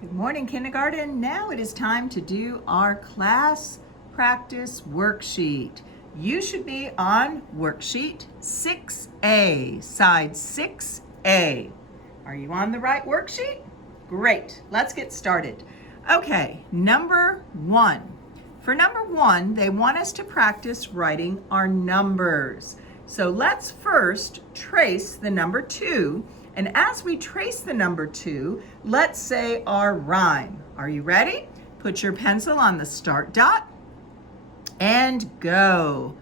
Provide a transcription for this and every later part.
Good morning, kindergarten. Now it is time to do our class practice worksheet. You should be on worksheet 6A, side 6A. Are you on the right worksheet? Great, let's get started. Okay, number 1. For number 1, they want us to practice writing our numbers. So let's first trace the number 2. And as we trace the number 2, let's say our rhyme. Are you ready? Put your pencil on the start dot and go.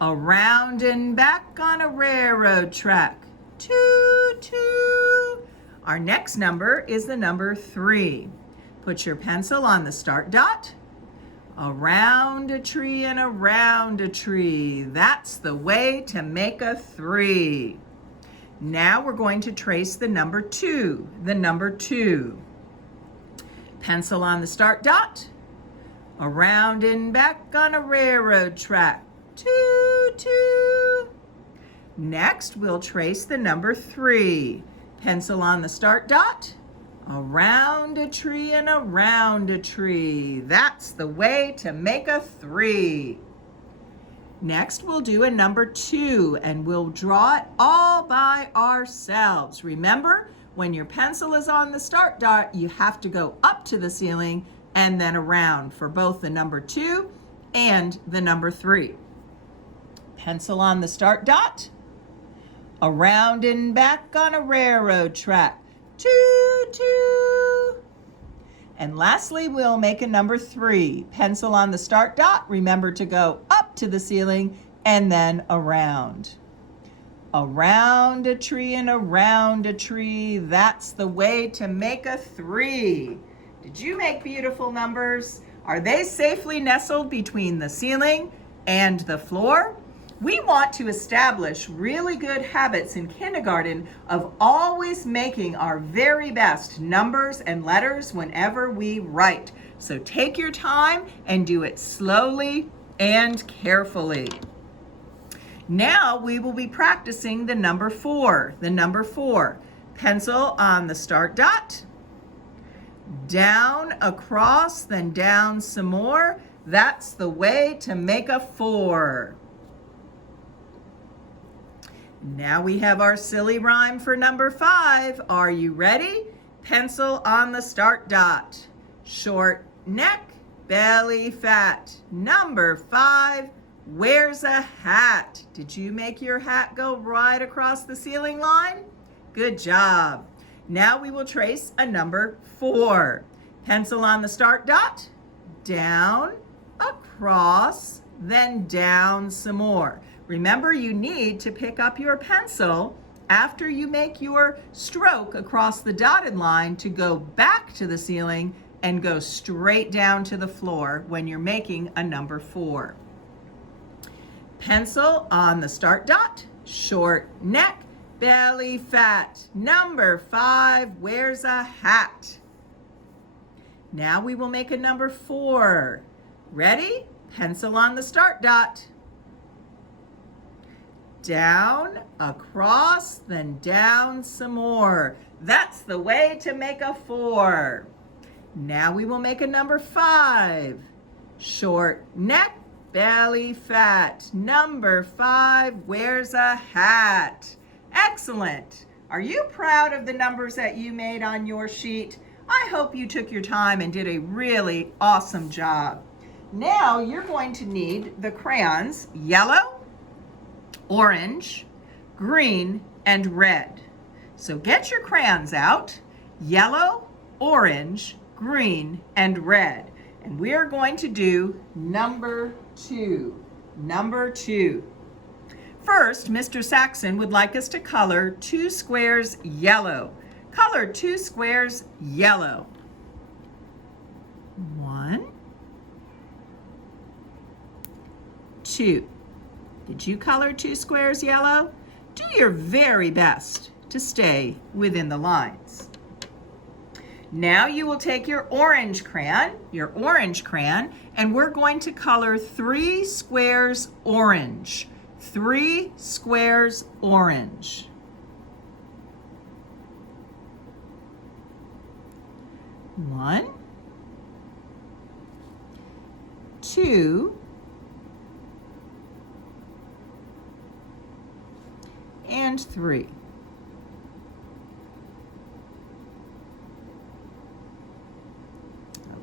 Around and back on a railroad track. 2, 2. Our next number is the number 3. Put your pencil on the start dot. Around a tree and around a tree. That's the way to make a 3. Now we're going to trace the number 2, the number 2. Pencil on the start dot. Around and back on a railroad track. 2, 2. Next, we'll trace the number 3. Pencil on the start dot. Around a tree and around a tree. That's the way to make a 3. Next, we'll do a number 2, and we'll draw it all by ourselves. Remember, when your pencil is on the start dot, you have to go up to the ceiling and then around for both the number 2 and the number 3. Pencil on the start dot. Around and back on a railroad track. 2, 2. And lastly, we'll make a number 3. Pencil on the start dot. Remember to go up to the ceiling and then around. Around a tree and around a tree. That's the way to make a 3. Did you make beautiful numbers? Are they safely nestled between the ceiling and the floor? We want to establish really good habits in kindergarten of always making our very best numbers and letters whenever we write. So take your time and do it slowly and carefully. Now we will be practicing the number 4. The number 4. Pencil on the start dot. Down, across, then down some more. That's the way to make a 4. Now we have our silly rhyme for number 5. Are you ready? Pencil on the start dot. Short neck, belly fat. Number 5 wears a hat. Did you make your hat go right across the ceiling line? Good job. Now we will trace a number 4. Pencil on the start dot. Down, across, then down some more. Remember, you need to pick up your pencil after you make your stroke across the dotted line to go back to the ceiling and go straight down to the floor when you're making a number 4. Pencil on the start dot, short neck, belly fat. Number 5 wears a hat. Now we will make a number 4. Ready? Pencil on the start dot. Down, across, then down some more. That's the way to make a 4. Now we will make a number 5. Short neck, belly fat. Number 5 wears a hat. Excellent. Are you proud of the numbers that you made on your sheet? I hope you took your time and did a really awesome job. Now you're going to need the crayons yellow, orange, green, and red. So get your crayons out, yellow, orange, green, and red. And we are going to do number 2. Number 2. First, Mr. Saxon would like us to color 2 squares yellow. Color 2 squares yellow. 1, 2. Did you color 2 squares yellow? Do your very best to stay within the lines. Now you will take your orange crayon, and we're going to color 3 squares orange. 3 squares orange. 1, 2, and 3.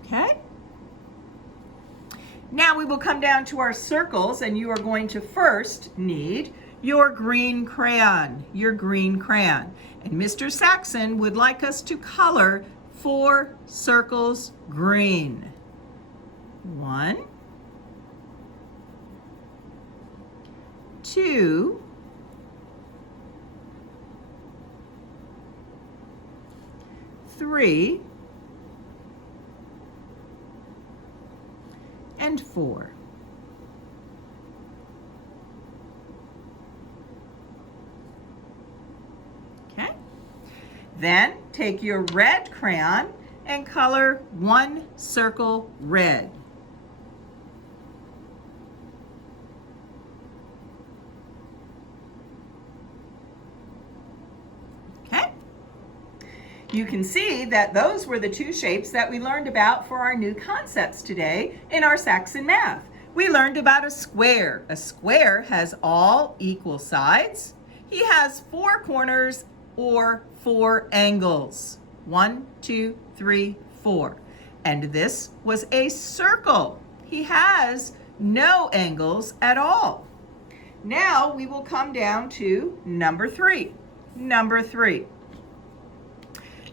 Okay? Now we will come down to our circles, and you are going to first need your green crayon, And Mr. Saxon would like us to color 4 circles green. 1, 2, 3, and 4. Okay? Then take your red crayon and color 1 circle red. Okay? You can see that those were the 2 shapes that we learned about for our new concepts today in our Saxon Math. We learned about a square. A square has all equal sides. He has 4 corners or 4 angles. 1, 2, 3, 4. And this was a circle. He has no angles at all. Now we will come down to number 3. Number 3.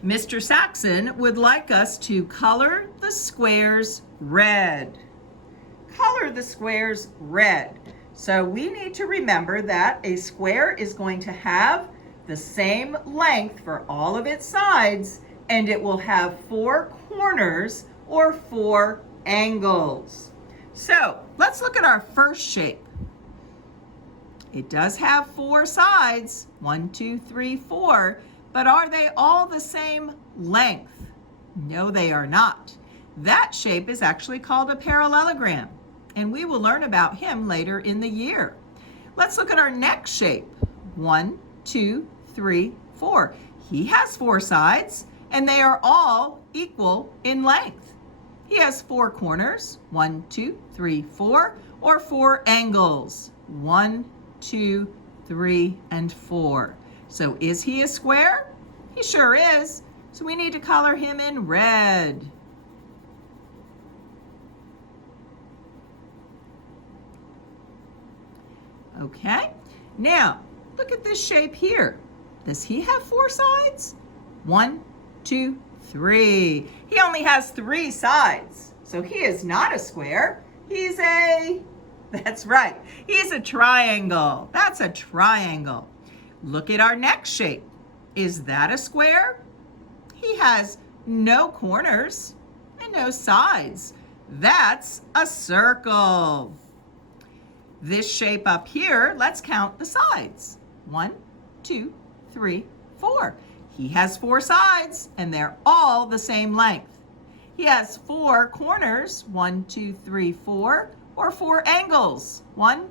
Mr. Saxon would like us to color the squares red. Color the squares red. So we need to remember that a square is going to have the same length for all of its sides, and it will have 4 corners or 4 angles. So let's look at our first shape. It does have 4 sides, 1, 2, 3, 4, but are they all the same length? No, they are not. That shape is actually called a parallelogram, and we will learn about him later in the year. Let's look at our next shape. 1, 2, 3, 4. He has 4 sides, and they are all equal in length. He has 4 corners, 1, 2, 3, 4, or 4 angles, 1, 2, 3, and 4. So is he a square? He sure is. So we need to color him in red. Okay, now look at this shape here. Does he have 4 sides? 1, 2, 3. He only has 3 sides. So he is not a square. That's right, he's a triangle. That's a triangle. Look at our next shape. Is that a square? He has no corners and no sides. That's a circle. This shape up here, let's count the sides. 1, 2, 3, 4. He has 4 sides, and they're all the same length. He has 4 corners, 1, 2, 3, 4, or 4 angles, 1,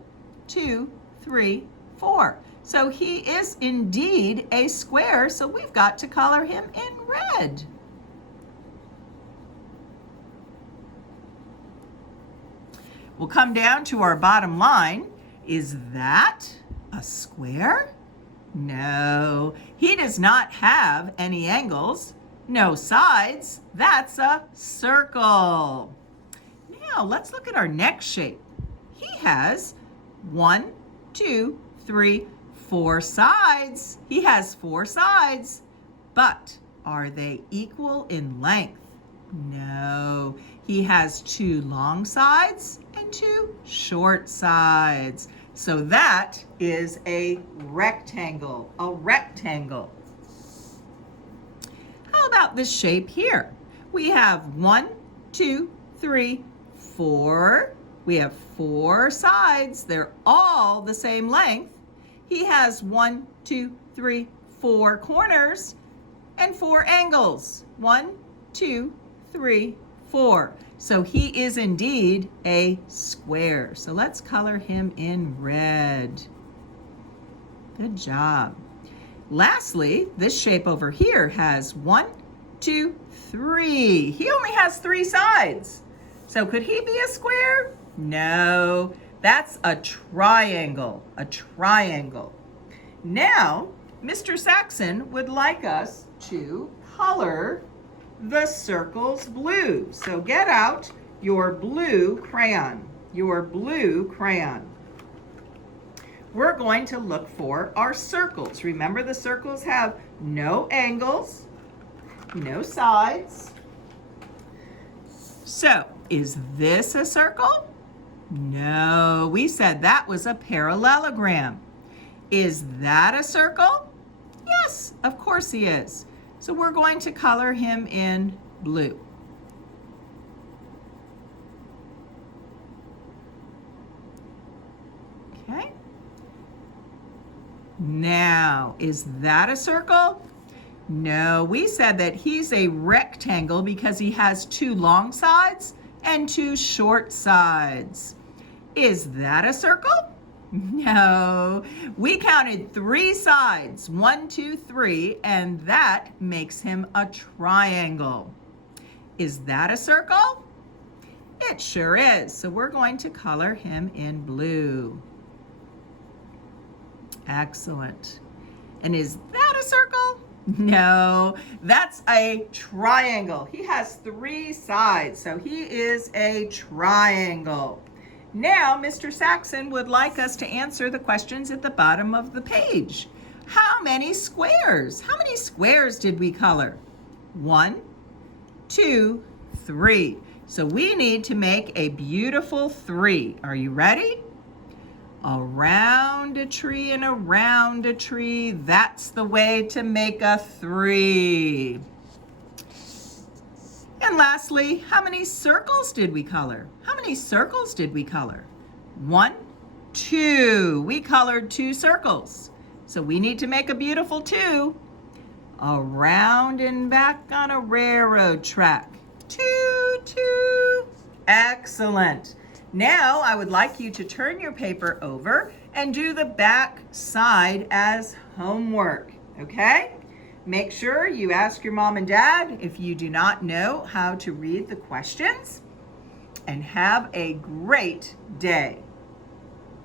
2, 3, 4. So he is indeed a square, so we've got to color him in red. We'll come down to our bottom line. Is that a square? No, he does not have any angles, no sides. That's a circle. Now let's look at our next shape. He has 1, 2, 3, 4 sides. He has 4 sides, but are they equal in length? No, he has 2 long sides and 2 short sides. So that is a rectangle, How about this shape here? We have 1, 2, 3, 4. We have 4 sides. They're all the same length. He has 1, 2, 3, 4 corners and 4 angles. 1, 2, 3, 4. So he is indeed a square. So let's color him in red. Good job. Lastly, this shape over here has 1, 2, 3. He only has 3 sides. So could he be a square? No, that's a triangle, a triangle. Now, Mr. Saxon would like us to color the circles blue. So get out your blue crayon, your blue crayon. We're going to look for our circles. Remember, the circles have no angles, no sides. So, is this a circle? No, we said that was a parallelogram. Is that a circle? Yes, of course he is. So we're going to color him in blue. Okay. Now, is that a circle? No, we said that he's a rectangle because he has 2 long sides and 2 short sides. Is that a circle? No, we counted 3 sides, 1, 2, 3, and that makes him a triangle. Is that a circle? It sure is. So we're going to color him in blue. Excellent. And is that a circle? No, that's a triangle. He has 3 sides, so he is a triangle. Now, Mr. Saxon would like us to answer the questions at the bottom of the page. How many squares? How many squares did we color? 1, 2, 3. So we need to make a beautiful 3. Are you ready? Around a tree and around a tree, that's the way to make a 3. And lastly, how many circles did we color? How many circles did we color? 1, 2. We colored 2 circles. So we need to make a beautiful 2. Around and back on a railroad track. 2, 2. Excellent. Now I would like you to turn your paper over and do the back side as homework, okay? Make sure you ask your mom and dad if you do not know how to read the questions, and have a great day.